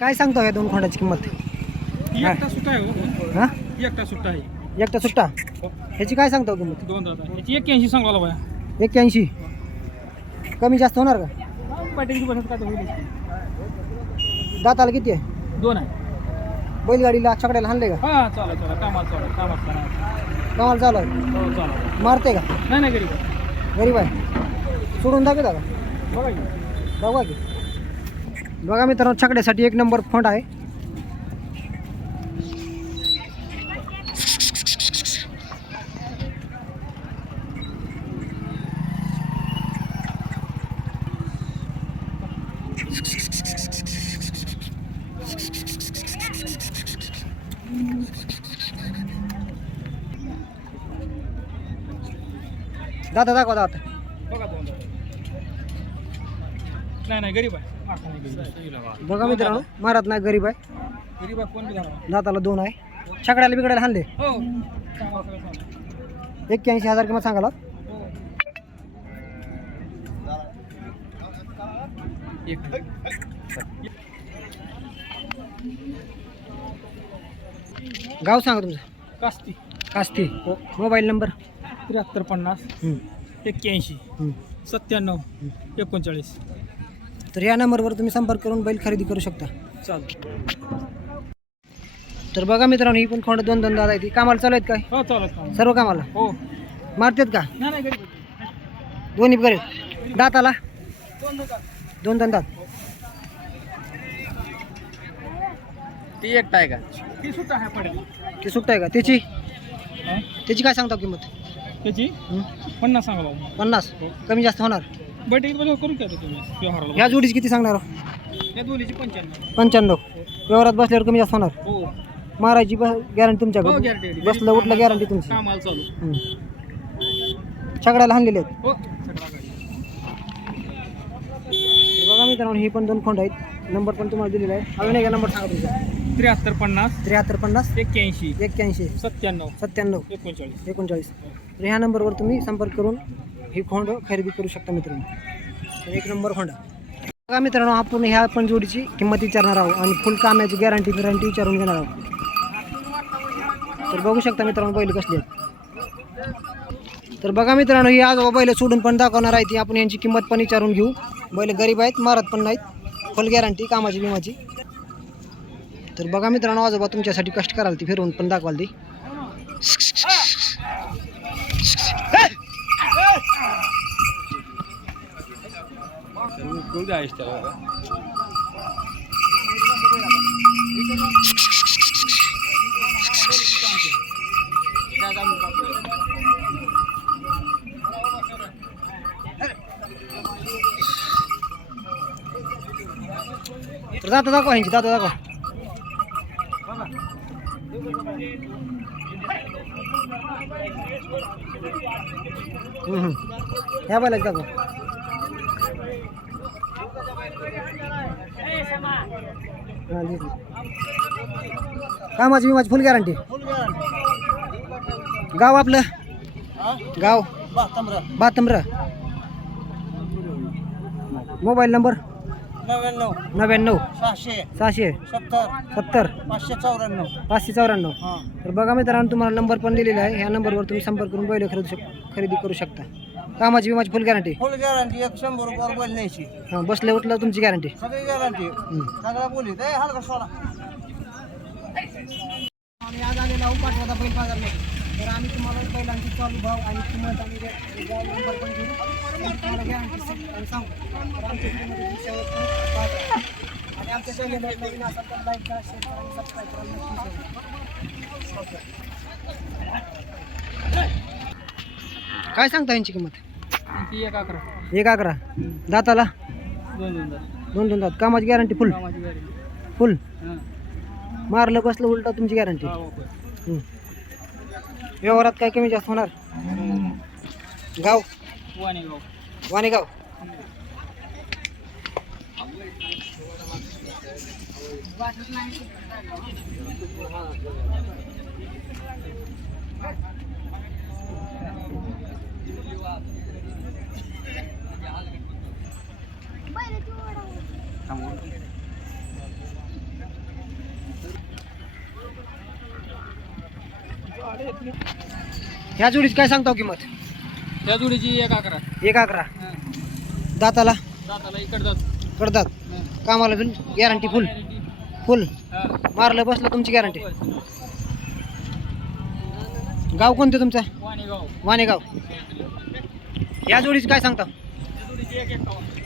काय सांगतो या दोन खोंडाची किंमत? एकटा सुट्टा आहे हो. हा? एकटा सुट्टा आहे. एकटा सुट्टा? ह्याची काय सांगतो किंमत? दोन दादा. याची एक्क्याऐंशी सांगायला बाया एक्क्याऐंशी? कमी जास्त होणार का? पाटीलची बसत होईल. दाताला किती आहे? दोन आहे. बैलगाडीला छकड्याला हाणले का? हा चला कामाला चालेल कामात करा कामाला चालू आहे? हो मारते का? नाही नाही गरीब गरीब आहे. सोडून दाखवता का बघा की. बघा की. बघा मित्रांनो छकड्यासाठी एक नंबर फंड आहे. दादा दाखवा दादा. नाही नाही गरीब आहे. बघा मित्रांनो मारत नाही गरीब आहे. गरीब आहे कोण बी धरा. दाताला दोन आहे. छकड्याला बिकड्याला हाणले. हो सगळं. एक्क्याऐंशी हजार किंमत सांगाला हो. एक गाव सांगा तुमचं. कास्ती. कास्ती. Mobile number. त्र्याहत्तर पन्नास. एक्क्याऐंशी. सत्त्याण्णव. एकोणचाळीस. तर या नंबरवर तुम्ही संपर्क करून बैल खरेदी करू शकता. तर बघा मित्रांनो ही पण खोंड दोन दोन दादा आहेत. ही कामाला चालू आहेत काय? हो सर्व कामाला? हो. मारतात का? नाही नाही गरीब आहे. दोन्ही गरीब दाताला? दोन दुकान दोन दोन दात. ती एकटा आहे का? ती सुट्टा आहे पडेल ती सुट्ट आहे का? त्याची? हा? त्याची काय सांगता किंमत? त्याची? हं? पन्नास सांगा पन्नास? कमी जास्त होणार? बट एक तुम्ही व्यवहाराला ह्या जोडीची किती सांगणार? या दोन्हीची पंच्याण्णव. पंच्याण्णव. व्यवहारात बसल्यावर कमी जास्त होणार? हो. मारायची गॅरंटी हो तुमच्याकडे गॅरंटी बसलं उठलं गॅरंटी तुमची. कामाला चालू. हं. छकड्याला हाणलेले आहेत. हो सगळा. बघा मित्रांनो ही पण दोन खोंड आहेत. नंबर पण तुम्हाला दिलेला आहे. अजून एक नंबर सांगा तुमचा. त्र्याहत्तर पन्नास त्र्याहत्तर पन्नास एक्क्याऐंशी एक्क्याऐंशी सत्त्याण्णव सत्त्याण्णव एकोणचाळीस. एकोणचाळीस. तर ह्या नंबरवर तुम्ही संपर्क करून ही खोंड खरेदी करू शकता मित्रांनो. एक नंबर खोंडा. बघा मित्रांनो आपण ह्या पण जोडीची किंमत विचारणार आहोत आणि फुल कामाची गॅरंटी गॅरंटी विचारून घेणार आहोत. तर बघू शकता मित्रांनो बैल कसली आहेत. तर बघा मित्रांनो ही आजोबा बैल सोडून पण दाखवणार आहे ती आपण यांची किंमत पण विचारून घेऊ. बैल गरीब आहेत मारत पण नाहीत. फुल गॅरंटी कामाची बिमाची. तर बघा मित्रांनो आजोबा तुमच्यासाठी कष्ट कराल ती फिरवून पण दाखवाल ती. तर जाता दाखवा ह्यांची जाता दाखवा. ह्या बैलाच दाखवा. दिसली. कामाची विमाची फुल गॅरंटी गाव आपलं? गाव? बातम्र मोबाईल नंबर? नव्याण्णव. नव्याण्णव सहाशे. सहाशे. सत्तर. सत्तर. पाचशे चौऱ्याण्णव. पाचशे चौऱ्याण्णव. तर बघा मित्रांनो तुम्हाला नंबर पण दिलेला आहे. ह्या नंबरवर तुम्ही संपर्क करून बैल खरेदी खरेदी करू शकता. कामाची विमाची फुल गॅरंटी फुल गॅरंटी एक शंभर रुपयावर बैल न्यायची. हां बसलं उठलं तुमची गॅरंटी सगळी गॅरंटी सगळा बोलीत आहे हलका सोडा. आम्ही आज आलेला आहोत पाठवादा बैल बाजारमध्ये तर आम्ही तुम्हाला बैलांची चालू भाव आणि किंमत आणि गे- गाव नंबर पण घेऊ आणि तुम्हाला गॅरंटी सगळी आणि सांगू. तर आमच्या व्हिडिओमध्ये. आणि चॅनलला नवीन असाल तर लाईक करा शेअर करा आणि सबस्क्राईब करा. नक्की काय सांगता यांची किंमत? ती एक अकरा. एक अकरा. दाताला? दोन दोन दात. दोन दोन दात. कामाची गॅरंटी फुल? कामाची फुल? हां. मारलं बसलं उलटा तुमची गॅरंटी? हा. व्यवहारात काय कमी जास्त होणार? गाव? वाणेगाव. वाणेगाव. ह्या जोडीची काय सांगतो किंमत? ह्या जोडीची एक अकरा. एक अकरा. दाताला? दाताला करतात कामाला बिन गॅरंटी फुल फुल मारलं बसलं तुमची गॅरंटी गाव कोणतं तुमचं? वाणेगाव. या जोडीची काय सांगता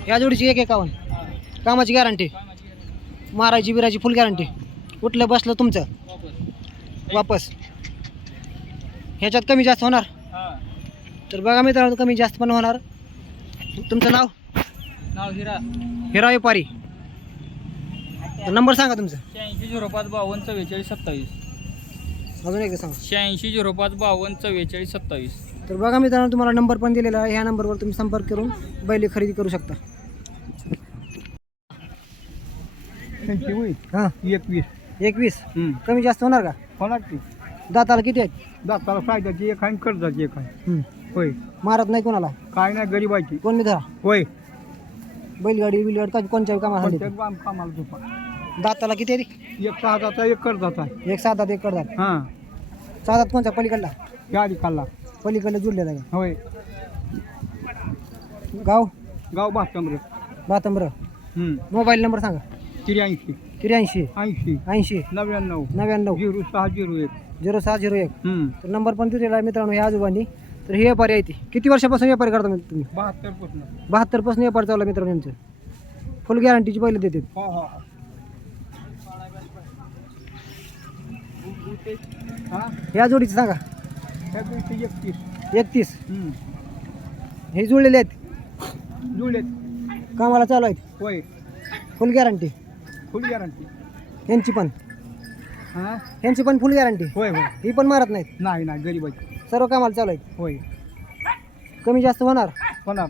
या जोडीची एक एकावन्न. कामाची गॅरंटी मारायची बिरायची फुल गॅरंटी उठलं बसलं तुमचं. वापस. वापस ह्याच्यात कमी जास्त होणार? तर बघा मित्रांनो कमी जास्त पण होणार. तुमचं नाव? नाव हिरा. हिरा व्यापारी. नंबर सांगा तुमचं. शहाऐंशी झिरो पाच बावन्न चव्वेचाळीस सत्तावीस. अजून एकदा सांगा. शहाऐंशी झिरो पाच बावन्न चव्वेचाळीस सत्तावीस. तर बघा मित्रांनो तुम्हाला नंबर पण दिलेला आहे. ह्या नंबरवर तुम्ही संपर्क करून बैल खरेदी करू शकता. हां. एकवीस. एकवीस? कमी जास्त होणार का? होणार की दाताला किती आहेत? दाताला फायद्याची एक आहे आणि कर्जाची एक आहे. होय. मारत नाही कोणाला? काय नाही गरीबाची कोण मी धरा? होय. बैलगाडी बिलगाडी का कोणत्याही कामाला कोणत्या कामाला झोपा. दाताला किती आहे एक सहाचा एक कर्जाचा आहे. एक सात एक करतात हां. सात कोणत्या पलीकडला? गाडी काढला पलीकडला जुडलेला आहे होय. गाव? गाव बास्तंबर बातंबर मोबाईल नंबर सांगा. त्र्याऐंशी. त्र्याऐंशी. ऐंशी. ऐंशी. नव्याण्णव. नव्याण्णव. झिरो सहा झिरो एक. झिरो सहा झिरो एक. हम्म. तर नंबर पण दिलेला आहे मित्रांनो ह्या आजोबांनी. तर हे व्यापारी आहे ती. किती वर्षापासून व्यापारी करता म्हणजे तुम्ही? बहात्तरपासून. बहात्तरपासून व्यापार चालला मित्रांनो यांचं. फुल गॅरंटीची पहिले देते हो हो हा. ह्या जोडीचं सांगा. दिवशी एकतीस. एकतीस. हम्म. हे जुळलेले आहेत. जुळलेत. कामाला चालू आहेत. होय. फुल गॅरंटी फुल गॅरंटी यांची पण? हां? यांची पण फुल गॅरंटी होय होय. ही पण मारत नाहीत? नाही नाही गरीबाची सर्व कामाला चालू आहेत? होय. कमी जास्त होणार? होणार.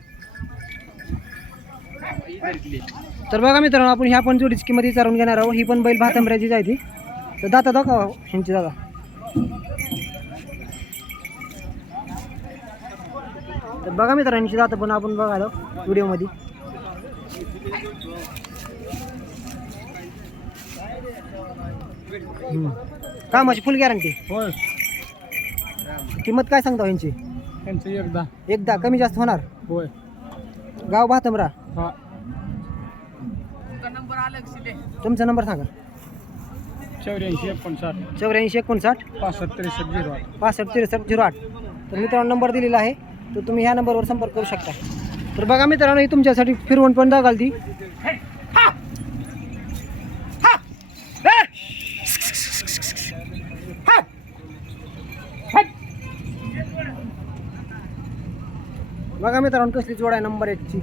तर बघा मित्रांनो आपण ह्या पण जोडीची किंमत विचारून घेणार आहोत. ही पण बैल भातांबऱ्याचीच आहे ती. तर दाता दाखवा ह्यांची दादा. तर बघा मित्रांनो यांची दाता पण आपण बघायला व्हिडिओमध्ये. कामाची फुल गॅरंटी होय. किंमत काय सांगता यांची? त्यांचं एकदा. एकदा कमी जास्त होणार? होय. गाव भातंबरा हा. तुमचा नंबर सांगा. चौऱ्याऐंशी एकोणसाठ. चौऱ्याऐंशी एकोणसाठ. पासष्ट त्रेसष्ट झिरो आठ. पासष्ट त्रेसष्ट झिरो आठ. तर मित्रांनो नंबर दिलेला आहे. तर तुम्ही ह्या नंबरवर संपर्क करू शकता. तर बघा मित्रांनो ही तुमच्यासाठी फिरवून पण दाखल ती. बघा मित्रांनो कसली जोड आहे नंबर एकची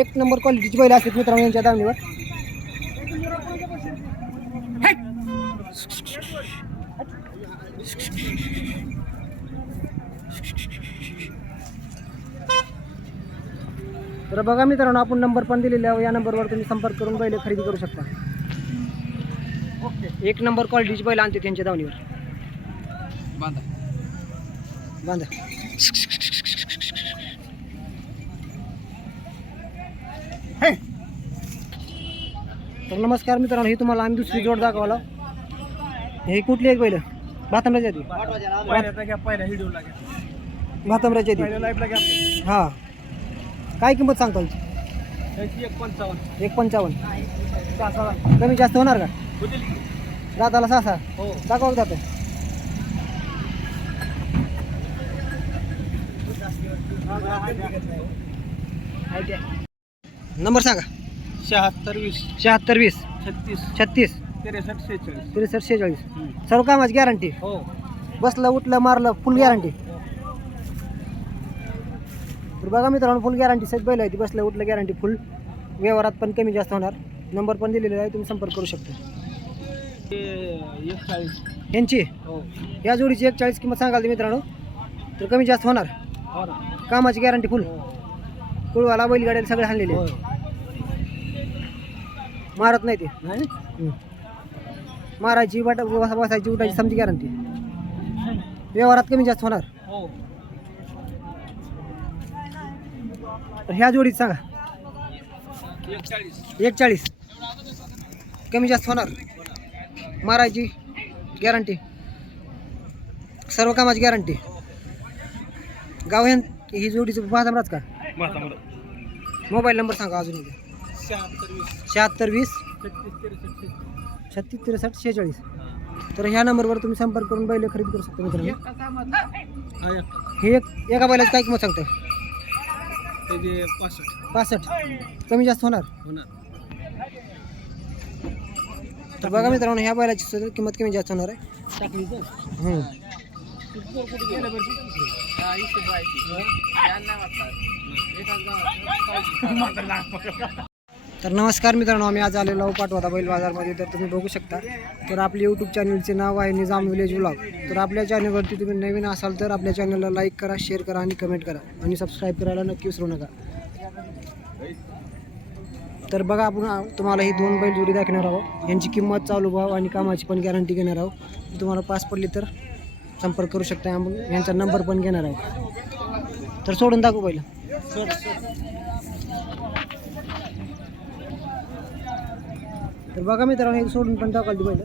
एक नंबर क्वालिटीची बैल असतात मित्रांनो यांच्या दावणीवर तर बघा मित्रांनो आपण नंबर पण दिलेले आहे, या नंबरवर तुम्ही संपर्क करून बैल खरेदी करू शकता. एक नंबर क्वालिटीची बैल आणते त्यांच्या दावणीवर बांधा. तर नमस्कार मित्रांनो ही तुम्हाला आम्ही दुसरी जोड दाखवला हे कुठली एक आहे पहिल्या लाईफला घ्या. ती. हा. काय किंमत सांगता एक पंचावन्न. एक पंचावन्न. कमी जास्त होणार का? दाताला सहा सहा. हो. दाखवा जातं नंबर सांगा. शहात्तर वीस. शहात्तर वीस. छत्तीस. छत्तीस. त्रेसष्ट शेहेचाळीस त्रेसष्ट शेहेचाळीस सर्व कामाची गॅरंटी हो. बसलं उठलं मारलं फुल गॅरंटी तर बघा मित्रांनो फुल गॅरंटी सहित बैल आहे ती बसलं उठलं गॅरंटी फुल व्यवहारात पण कमी जास्त होणार. नंबर पण दिलेला आहे तुम्ही संपर्क करू शकता. यांची? हो. या जोडीची एक चाळीस किंमत सांगाल मित्रांनो? तर कमी जास्त होणार. हो ना कामाची गॅरंटी फुल कुळवाला बैलगाड्याला सगळे हाणलेले मारत नाही ते. मारायची बट बस- बसायची उठायची समजी गॅरंटी व्यवहारात कमी जास्त होणार. हो. ह्या जोडीत सांगा. एक चाळीस कमी जास्त होणार. मारायची गॅरंटी सर्व कामाची गॅरंटी गाव हे जोडीचं बाजारात का? मोबाईल नंबर सांगा अजून एकदा. शहात्तर वीस. छत्तीस त्रेसष्ट शेहेचाळीस. तर ह्या नंबरवर तुम्ही संपर्क करून बैल खरेदी करू शकता मित्रांनो. हा एक हे एक एका बैलाची काय किंमत सांगतं पासष्ट. कमी जास्त होणार? तर बघा मित्रांनो ह्या बैलाची किंमत कमी जास्त होणार आहे. तर नमस्कार मित्रांनो आम्ही आज आलेलो आहोत पाटवादा बैल बाजारमध्ये. तर तुम्ही बघू शकता तर आपले यूट्यूब चॅनलचे नाव आहे निजाम विलेज ब्लॉग तर आपल्या चॅनलवरती तुम्ही नवीन असाल तर आपल्या चॅनलला लाईक करा शेअर करा आणि कमेंट करा. आणि सबस्क्राईब करायला नक्की विसरू नका. तर बघा आपण तुम्हाला ही दोन बैल जोडी दाखवणार आहोत. यांची किंमत चालू भाव आणि कामाची पण गॅरंटी घेणार आहोत. तुम्हाला पास पडली तर संपर्क करू शकता यांचा नंबर पण घेणार आहोत तर सोडून दाखवू पहिलं. तर बघा मित्रांनो हे सोडून पण दाखवाल ती पहिलं.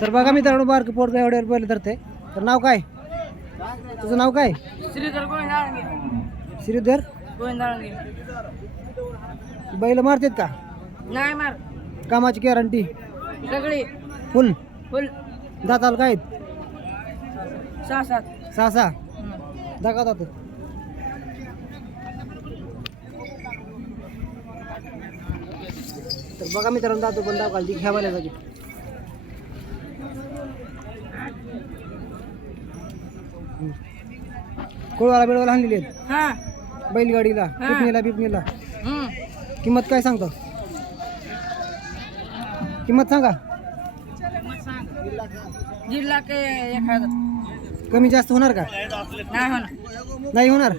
तर बघा मित्रांनो बारकं पोरगं एवढ्यावर पहिलं धरते तर नाव काय? तुझं नाव काय? श्रीधर गोविंदाळंगे श्रीधर? बैल मारतात का? नाही मार. कामाची गॅरंटी सगळी. फुल? फुल. दाताल काय? सहा सात. सहा सहा. दाखा दात तर बघा मित्रांनो दातो पण दाखवाल ती घ्या बैला कोळवाला बिळवाला आणलेली आहेत. हा. बैलगाडीला हा. पिपणीला बिपणीला हम्म. किंमत काय सांगतो? किंमत सांगा. दीड लाख एक हजार. कमी जास्त होणार का? नाही होणार. नाही होणार?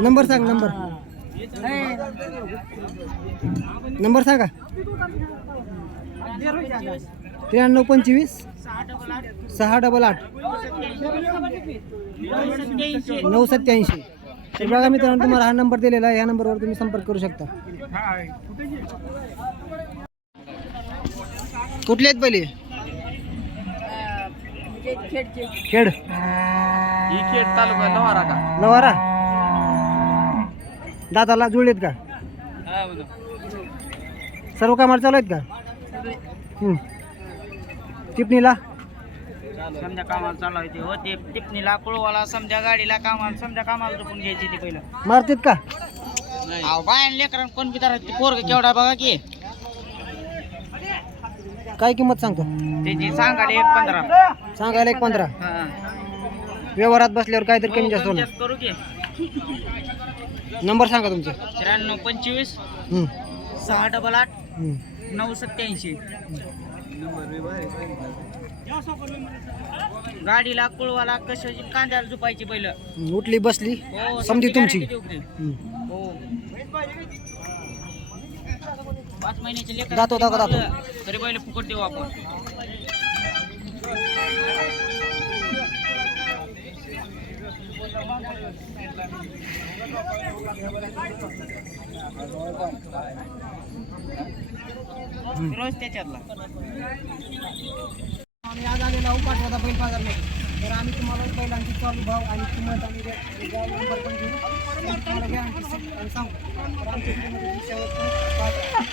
नंबर सांग नंबर. नाही. नंबर सांगा. त्र्याण्णव पंचवीस सहा डबल आठ. नऊ सत्याऐंशी तर बघा मित्रांनो तुम्हाला हा नंबर दिलेला आहे. या नंबरवर तुम्ही संपर्क करू शकता. कुठले आहेत पहिले? खेड. तालुका का? लवारा दादाला जुळलेत का. सर्व कामाला चालू आहेत का. टिपणीला? समजा कामाला चालवायचे हो ते टिपणीला कुळवाला समजा गाडीला कामाला समजा कामाला झोपून घ्यायची ती पहिलं. मारतात का? अहो लेकरांना कोण बिचारा ते पोरग केवढा बघा की. काय किंमत सांगतो? त्याची सांगाले एक पंधरा. सांगायला एक पंधरा. व्यवहारात बसल्यावर काहीतरी कमी जास्त कमी होणार जास्त करू की. नंबर सांगा तुमचा. त्र्याण्णव पंचवीस. सहा डबल आठ. नऊ सत्याऐंशी गाडीला कुळवाला कशाची कांद्याला झुपायची पहिलं हं. उठली बसली हो समधी तुमची guarantee देऊ की. हं. हो पाच महिन्याचे लेकर दातो, दातो, दातो. तरी पहिले फुकट देऊ आपण रोज त्याच्यातला आम्ही आज आलेलो पाठवादा बैल बाजारमध्ये तर आम्ही तुम्हाला बैलांची चालू भाव आणि किंमत आणि रे- गाव नंबर पण घेऊ आणि तुम्हाला guarantee set आणि सांगू. तर आमच्या व्हिडिओमध्ये तुम्ही शेवटपर्यंत पाहत राहा.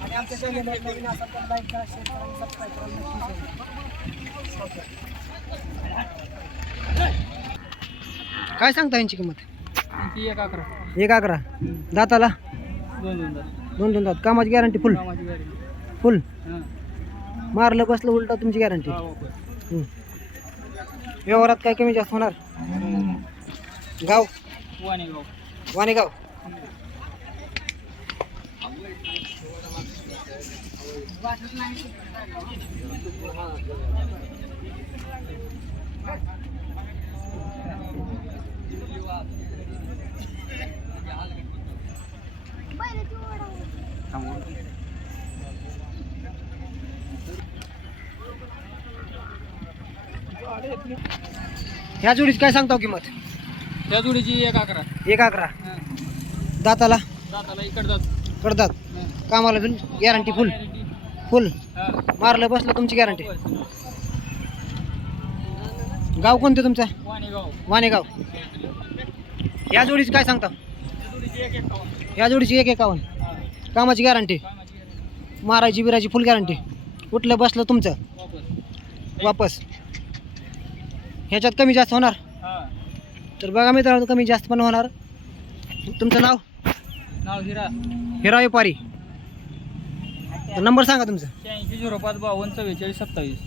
आणि आमच्या चॅनलवर नवीन असाल तर लाईक करा शेअर करा आणि सबस्क्राईब करा. नक्की विसरू नका. काय सांगता यांची किंमत? एक अकरा. एक अकरा. दाताला? दोन दोन दोन दोन दात. कामाची गॅरंटी फुल कामाची गाडी फुल मारलं बसलं उलटा तुमची गॅरंटी व्यवहारात काय कमी जास्त होणार? गाव? वाणेगाव. वाणेगाव. ह्या जोडीची काय सांगता हो किंमत? त्या जोडीची एक अकरा. एक अकरा. दाताला? दाताला इकडे करतात कामाला बिल गॅरंटी फुल फुल मारलं बसलं तुमची गॅरंटी गाव कोणतं तुमचं? वाणीगाव. वाणेगाव. या जोडीची काय सांगता जोडीची एक एक या जोडीची एक एकावन्न. कामाची गॅरंटी मारायची बिरायची फुल गॅरंटी कुठलं बसलं तुमचं? वापस. ह्याच्यात कमी जास्त होणार? तर बघा मित्रांनो कमी जास्त पण होणार. तुमचं नाव? नाव हिरा. हिरा व्यापारी. नंबर सांगा तुमचा. शहाऐंशी झिरो पाच बावन्न चव्वेचाळीस सत्तावीस.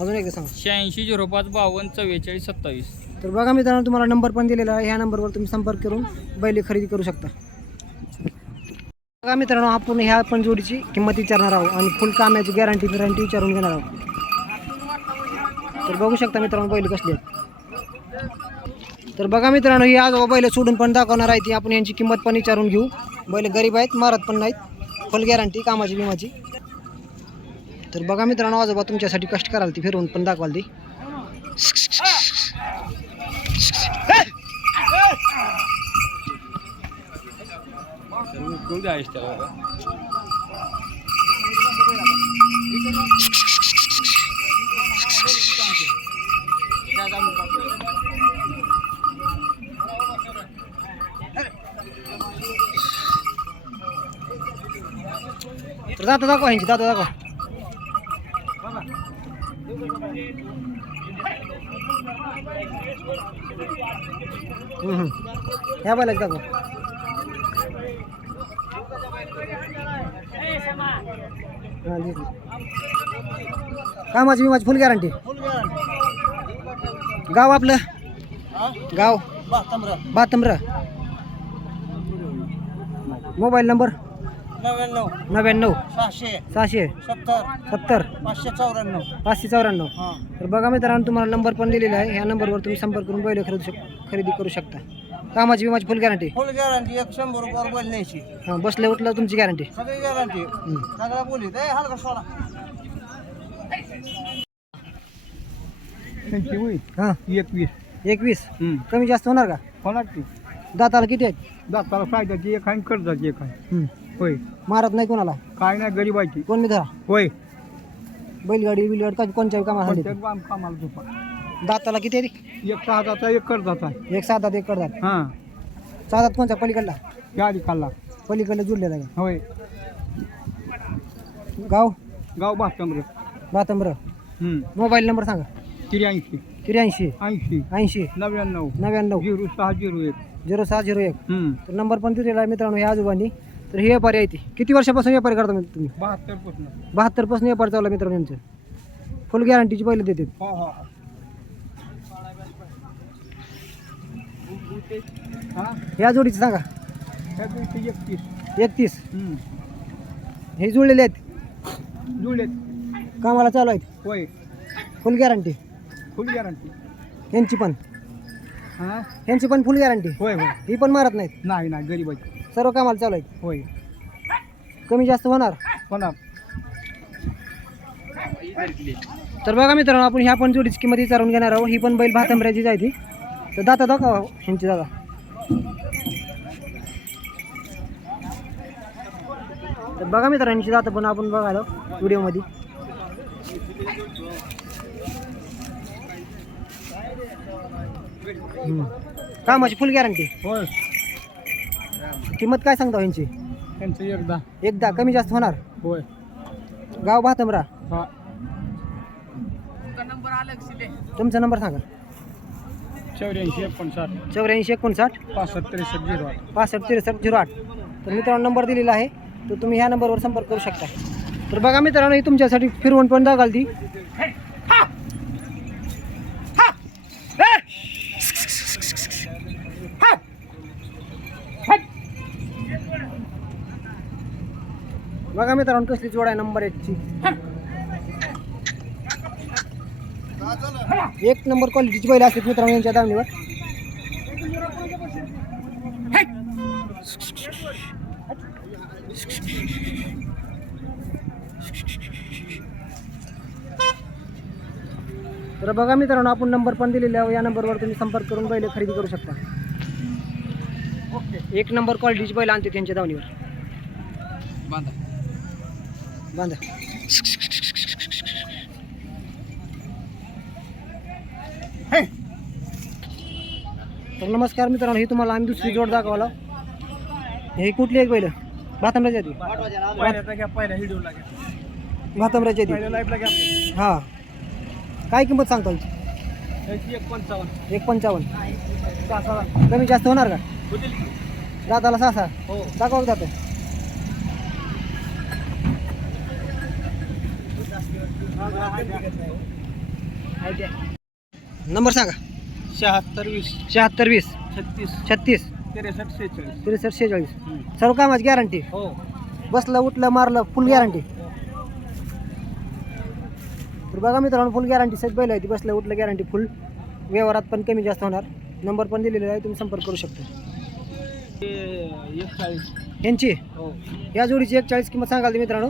अजून एकदा सांगा. शहाऐंशी झिरो पाच बावन्न चव्वेचाळीस सत्तावीस. तर बघा मित्रांनो तुम्हाला नंबर पण दिलेला आहे. ह्या नंबरवर तुम्ही संपर्क करून बैल खरेदी करू शकता. बघा मित्रांनो आपण ह्या पण जोडीची किंमत विचारणार आहोत आणि फुल कामाची गॅरंटी गॅरंटी विचारून घेणार आहोत. तर बघू शकता मित्रांनो बैल कसले आहेत. तर बघा मित्रांनो ही आज बैल सोडून पण दाखवणार आहे ती आपण यांची किंमत पण विचारून घेऊ. बैल गरीब आहेत मारत पण नाहीत. फुल गॅरंटी कामाची बिमाची. तर बघा मित्रांनो आजोबा तुमच्यासाठी कष्ट कराल ती फिरवून पण दाखवाल ती. तर दादा दाखवा ह्यांची दादा दाखवा. ह्या बैलाची दाखवा हा, दिसली. कामाची विमाची फुल गॅरंटी गाव आपलं? गाव? बातम्र मोबाईल नंबर? नव्याण्णव. नव्याण्णव. सहाशे. सहाशे. सत्तर. सत्तर. पाचशे चौऱ्याण्णव. पाचशे चौऱ्याण्णव. हां. तर बघा मित्रांनो तुम्हाला नंबर पण दिलेला आहे. ह्या नंबरवर तुम्ही संपर्क करून बैल खरेदी शक खरेदी करू शकता. कामाची विमाची फुल गॅरंटी फुल गॅरंटी एक शंभर रुपयावर बैल न्यायची. हां बसलं उठलं तुमची गॅरंटी सगळी गॅरंटी सगळ्या बोलीत. ए हलका सोडा. हां. एकवीस. एकवीस. कमी जास्त होणार का? होणार की. दाताला किती आहेत? दाताला फायद्याची एक आहे कर्जाची एक आहे. होय. मारत नाही कोणाला. काय नाही गरीबाची. कोण मी धरा. होय. बैलगाडी बिलगाडी का कोणत्या कामाला कोणत्या काम कामाला झोपा. दाताला किती आहे एक सहाचा एक कर्जाचा आहे. एक सात एक करतात हां. सातात कोणता पलीकडला. गाडी खाल्ला पलीकडला जुडलेला आहे. होय. का? गाव गाव बास्तंबर बातंबर मोबाईल नंबर सांगा. त्र्याऐंशी. त्र्याऐंशी. ऐंशी. ऐंशी. नव्याण्णव. नव्याण्णव. झिरो सहा झिरो एक. झिरो सहा झिरो एक. हम्म. तर नंबर पण दिलेला आहे मित्रांनो ह्या आजोबांनी. तर हे व्यापारी आहे ती. किती वर्षापासून व्यापारी करता मग तुम्ही? बहात्तरपासून बहात्तरपासून व्यापार चालू आहे मित्रांनो यांचं. फुल गॅरंटीची पहिले देतात हो हो. हा? ह्या जोडीचं सांगा. ह्या दिवशी एकतीस. एकतीस. हम्म. हे जुळलेले आहेत. जुळलेत. कामाला चालू आहेत. होय. फुल गॅरंटी फुल गॅरंटी यांची पण. हा? यांची पण फुल गॅरंटी होय होय. ही पण मारत नाहीत. नाही नाही गरीबाची सर्व कामाला चालू आहेत? होय. कमी जास्त होणार? होणार. तर बघा मित्रांनो आपण ह्या पण जोडीची किंमत विचारून घेणार आहोत. ही पण बैल भातांबऱ्याची आहे ती. तर दाता दाखवा ह्यांची दादा. तर बघा मित्रांनो यांची दाता पण आपण बघायला व्हिडिओमध्ये. कामाची फुल गॅरंटी होय. किंमत काय सांगता त्यांचं एकदा. एकदा कमी जास्त होणार? होय. गाव भातंबरा. हा. तुमचा नंबर सांगा. चौऱ्याऐंशी एकोणसाठ. चौऱ्याऐंशी एकोणसाठ. पासष्ट त्रेसष्ट झिरो आठ. पासष्ट त्रेसष्ट झिरो आठ. तर मित्रांनो नंबर दिलेला आहे. तर तुम्ही ह्या नंबरवर संपर्क करू शकता. तर बघा मित्रांनो ही तुमच्यासाठी फिरवून पण दाखवाल ती. बघा मित्रांनो कसली जोड आहे नंबर एकची. एक नंबर क्वालिटीची बैल असतात मित्रांनो यांच्या दावणीवर तर बघा मित्रांनो आपण नंबर पण दिलेला आहे. या नंबरवर तुम्ही संपर्क करून बैल खरेदी करू शकता. एक नंबर क्वालिटीची बैल आणते त्यांच्या दावणीवर बांधा. बांधा. तर नमस्कार मित्रांनो ही तुम्हाला आम्ही दुसरी जोड दाखवला हे कुठली एक बैल भातांब्राची आधी भातांब्राची आधी हां. काय किंमत सांगता एक पंचावन्न एक पंचावन्न कमी जास्त होणार का? दाताला सहा सहा. हो. दाखवा जातं नंबर सांगा. शहात्तर वीस. शहात्तर वीस. छत्तीस. छत्तीस. त्रेसष्ट त्रेसष्ट शेहेचाळीस. सर्व कामाची गॅरंटी हो. बसलं उठलं मारलं फुल गॅरंटी तर बघा मित्रांनो फुल गॅरंटी सच बैल आहे ती बसलं उठलं गॅरंटी फुल व्यवहारात पण कमी जास्त होणार. नंबर पण दिलेला आहे तुम्ही संपर्क करू शकता. यांची? हो. या जोडीची एक चाळीस किंमत सांगाल ते मित्रांनो.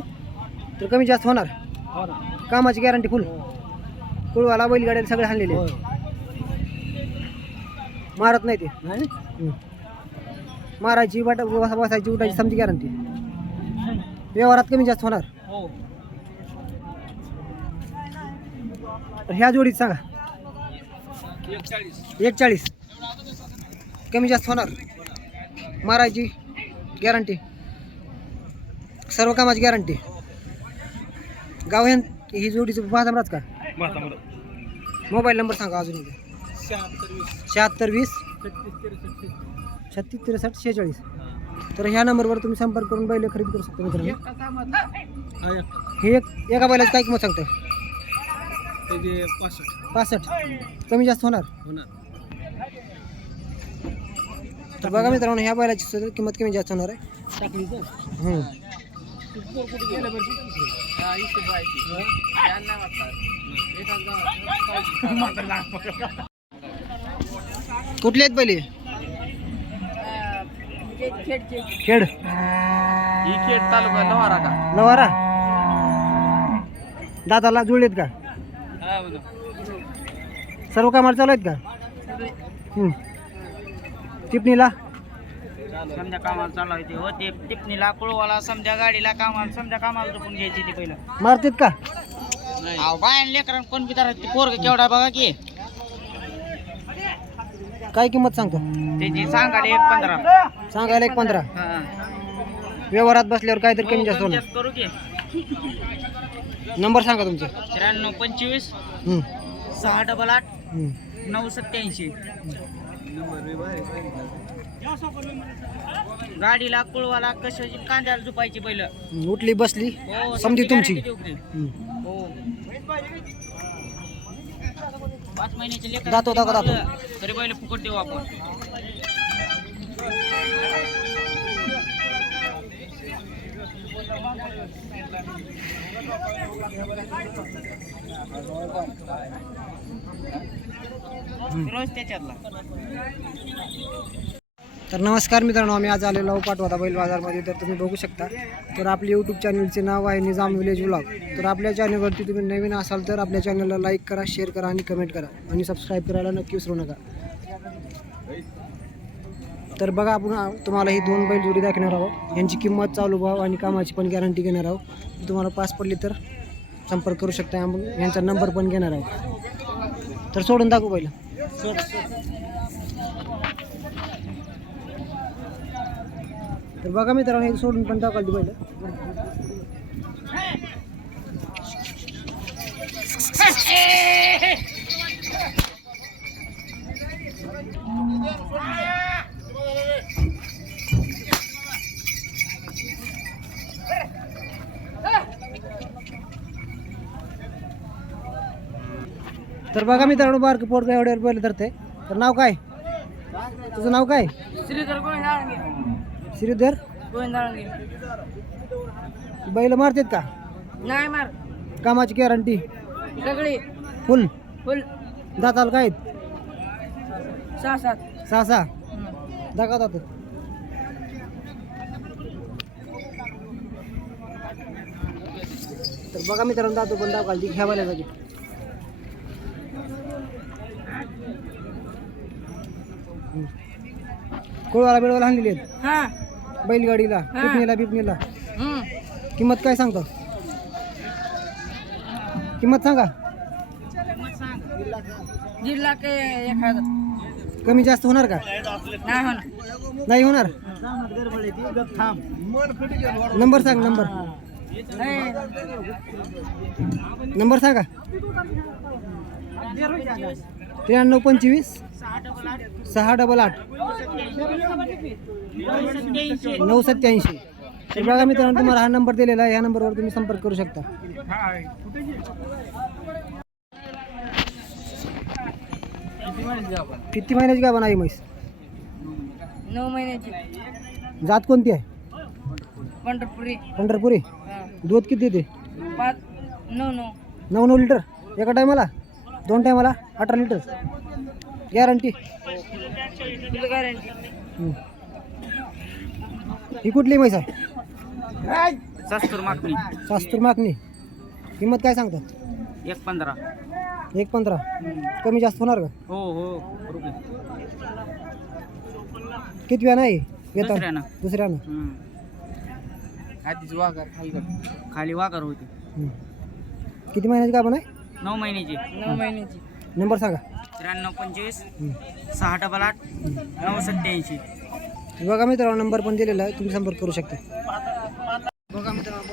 तर कमी जास्त होणार. हो कामाची गॅरंटी फुल कुळवाला बैलगाड्याला सगळे आणलेले. हो मारत नाही ते. मारायची वाट बस- बसायची उठायची समजी गॅरंटी व्यवहारात कमी जास्त होणार. हो. ह्या जोडीत सांगा. एक चाळीस कमी जास्त होणार. मारायची गॅरंटी सर्व कामाची गॅरंटी गाव ह्यां ही जोडीचं बाजामराच का? मोबाईल नंबर सांगा अजून एकदा. शहात्तर वीस. छत्तीस त्रेसष्ट शेहेचाळीस. तर ह्या नंबरवर तुम्ही संपर्क करून बैल खरेदी करू शकता मित्रांनो. हा एक हे एक एका बैलाची काय किंमत सांगतं पासष्ट. कमी जास्त होणार? तर बघा मित्रांनो ह्या बैलाची सुद्धा किंमत कमी जास्त होणार आहे. कुठले आहेत बैल हे? खेड खेड तालुका लोहारा का? लवारा दादाला जुळलेत का? सर्व कामाला चालू आहेत का. टिपणीला? समजा कामाला चालू आहे ते हो ते टिपणीला कुळवाला समजा गाडीला कामाला समजा कामाला झोपून घ्यायची ती पहिलं. मारतात का? अहो बाय लेकरांना कोण बिचारा ते पोरग केवढा बघा की. काय किंमत सांगतो? त्याची सांगाले एक पंधरा. सांगायला एक पंधरा. हा. व्यवहारात बसल्यावर काहीतरी कमी जास्त कमी होणार. जास्त करू की. नंबर सांगा तुमचा. त्र्याण्णव पंचवीस हम्म. सहा डबल आठ हम्म. नऊ सत्याऐंशी. गाडीला कुळवाला कशाची कांद्याला झुपायची पहिलं. उठली बसली हो समधी तुमची guarantee. हम्म. हो पाच महिन्याचे लेकर दातो, दातो, दातो. तरी पहिले फुकट देऊ आपण रोज त्याच्यातला तर नमस्कार मित्रांनो आम्ही आज आलेलो आहोत पाटवादा बैल बाजारमध्ये. तर तुम्ही बघू शकता. तर आपले यूट्यूब चॅनलचे नाव आहे निजाम विलेज व्लॉग तर आपल्या चॅनलवरती तुम्ही नवीन असाल तर आपल्या चॅनलला लाईक करा शेअर करा आणि कमेंट करा. आणि सबस्क्राईब करायला नक्की विसरू नका. तर बघा आपण तुम्हाला ही दोन बैल जोडी दाखवणार आहोत. यांची किंमत चालू भाव आणि कामाची पण गॅरंटी घेणार आहोत. तुम्हाला पास पडली तर संपर्क करू शकता. आपण यांचा नंबर पण घेणार आहोत. तर सोडून दाखवू पहिलं तर बघा मित्रांनो हे सोडून पण टाकाल पहिलं तर बघा मित्रांनो बारक पोट एवढ्या पहिलं ते तर नाव काय? तुझं नाव काय? श्रीधर श्रीधर? बैल मारते का? नाही मार कामाची गॅरंटी सगळी. फुल? फुल. दाताल काय सहा सात. सहा सहा? दाखवा दात तर बघा मित्रांनो दातो पण दाखवाल ती घ्या मला जागी कोळवाला बिळवाला हाणलेली आहेत. हा. बैलगाडीला पिपणीला बिपणीला किंमत काय सांगतो? किंमत सांगा. कमी जास्त होणार का? नाही होणार. नंबर सांग नंबर. नंबर सांगा. त्र्याण्णव पंचवीस. सहा डबल आठ. नऊ सत्याऐंशी तर बघा मित्रांनो तुम्हाला हा नंबर दिलेला आहे. ह्या नंबरवर तुम्ही संपर्क करू शकता. किती महिन्याची गाभा नाही म्हैस? नऊ महिन्याची. जात कोणती आहे? पंढरपुरी. पंढरपुरी. दूध किती देते पाच नऊ नऊ. नऊ नऊ लिटर. एका टायमाला? दोन टायमाला? अठरा लिटर. गॅरंटी? ही कुठली म्हैस आहे? सस्तूर मागणी. सास्तूर मागणी. किंमत काय सांगतात? एक पंधरा. एक पंधरा. कमी जास्त होणार का? हो हो. रुपये किती वेळा नाही? येतात दुसऱ्यानं दुसऱ्यानं आधीच वाघर खाली खाली वाघर होते. किती महिन्याची गाभा नाही? नऊ महिन्याची. नऊ महिन्याची. नंबर सांगा. त्र्याण्णव पंचवीस. सहा डबल आठ नऊ सत्याऐंशी बघा मित्रांनो नंबर पण दिलेला आहे. तुम्ही संपर्क करू शकता. बघा मित्रांनो